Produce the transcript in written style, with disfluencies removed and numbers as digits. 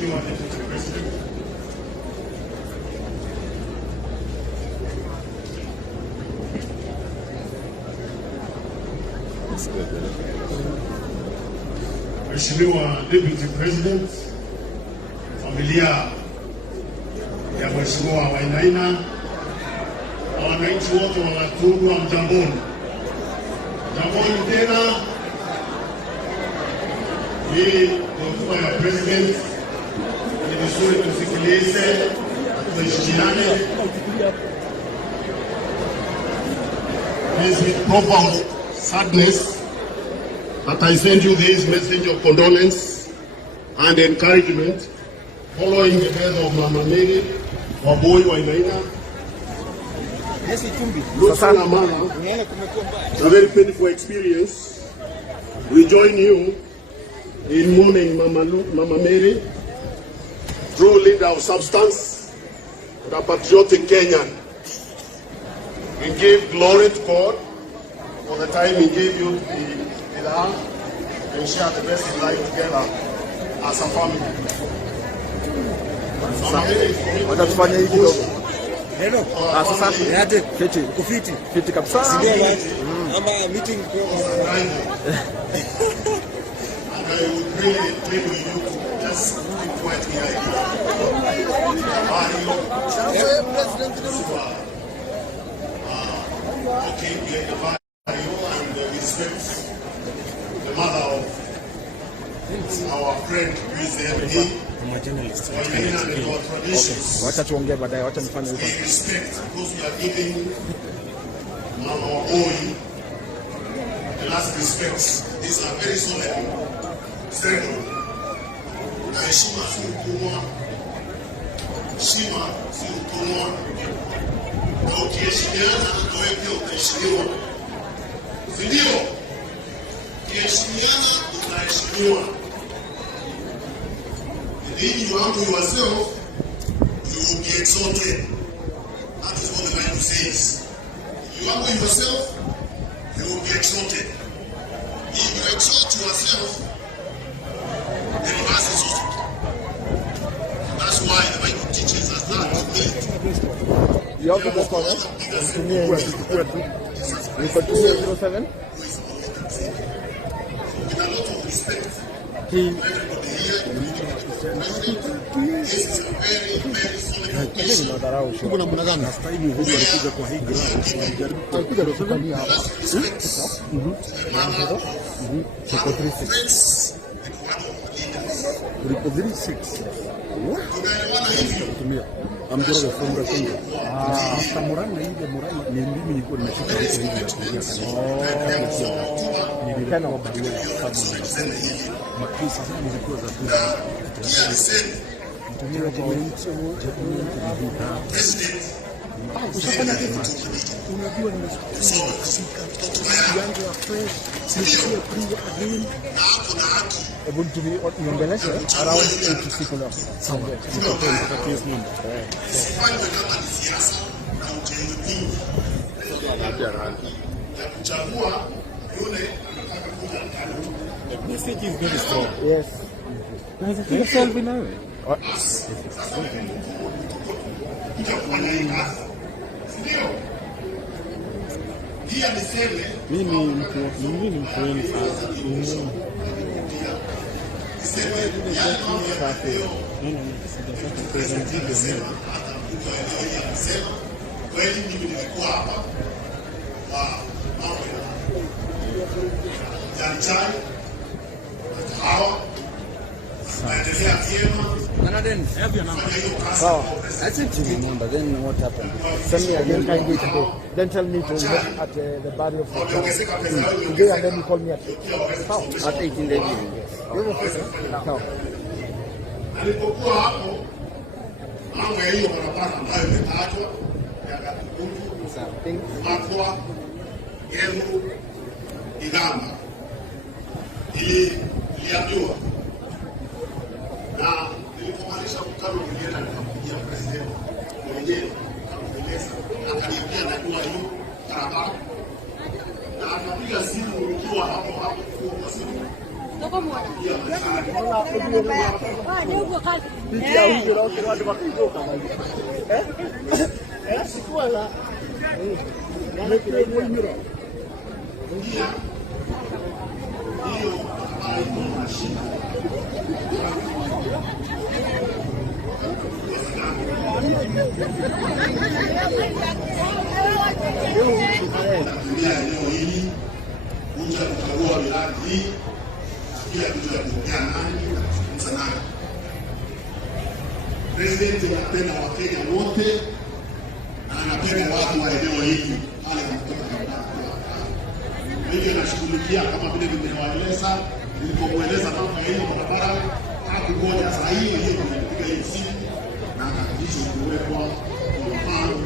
Mheshimiwa Deputy President, Mheshimiwa Deputy President, familia ya Mheshimiwa Wainaina na wananchi wote wa Gatundu, mjamboni. Mjamboni tena. Hii hotuba ya President ni vizuri tusikilize, tuheshimiane. It is with profound sadness that I send you this message of condolence and encouragement following the death of Mama Mary Wambui Wainaina. It's a very painful experience. We join you in mourning Mama Mary, true leader of substance, and a patriotic Kenyan. We give glory to God for the time He gave you with her and share the best in life together as a family. Mama Mary is committed. Hello. Sasa niaje? Kufiti. Fiti kabisa. Ama meeting And I would really plead with you to just keep quiet here. Okay, we value and respect the mother of our friend who is the MD. Wacha tuongee baadaye, wacha nifanye hivyo. Respect because we are giving Mama Wambui the last respects. These are very solemn ceremony. Na heshima si utumwa. Heshima si utumwa. Na ukiheshimiana na wewe pia utaheshimiwa. Si ndio? Ukiheshimiana utaheshimiwa. If you humble yourself, you will be exalted. That is what the Bible says. If you humble yourself, you will be exalted. If you exalt yourself, then you must exalt. That's why the Bible teaches us that humility. You have to go on it. You continue 07. With a lot of respect. The message is very strong. Yes. Yourself in a way. Mimi ni mkweli sana. Kweli mimi nilikuwa hapa Janchai hawa naendelea vyema. I sent you the number, then what happened? Send me again kindly today. Then tell me to look at the body of the child today, and then you call me at 18 days. Yes. Nilipokuwa hapo mambo ya hiyo barabara ambayo imetajwa ya Gatundu, Makwa, Embu, Igamba iliambiwa, na nilipomalisha mkutano nilienda nikampigia president mwenyewe akamweleza, akaniambia najua hiyo barabara, na akapiga simu nikiwa hapo kwa simu kuja kukagua miradi hii na kila kitu ya kuongea nani na kuzungumza nani. President anapenda Wakenya wote na anapenda watu wa eneo hili pale kutoka kwa hivyo anashughulikia kama vile nimewaeleza, nilipomweleza mambo ya hiyo barabara hakungoja saa hii hiyo tumepiga hiyo simu na akahakikisha kuwekwa kwa mfano.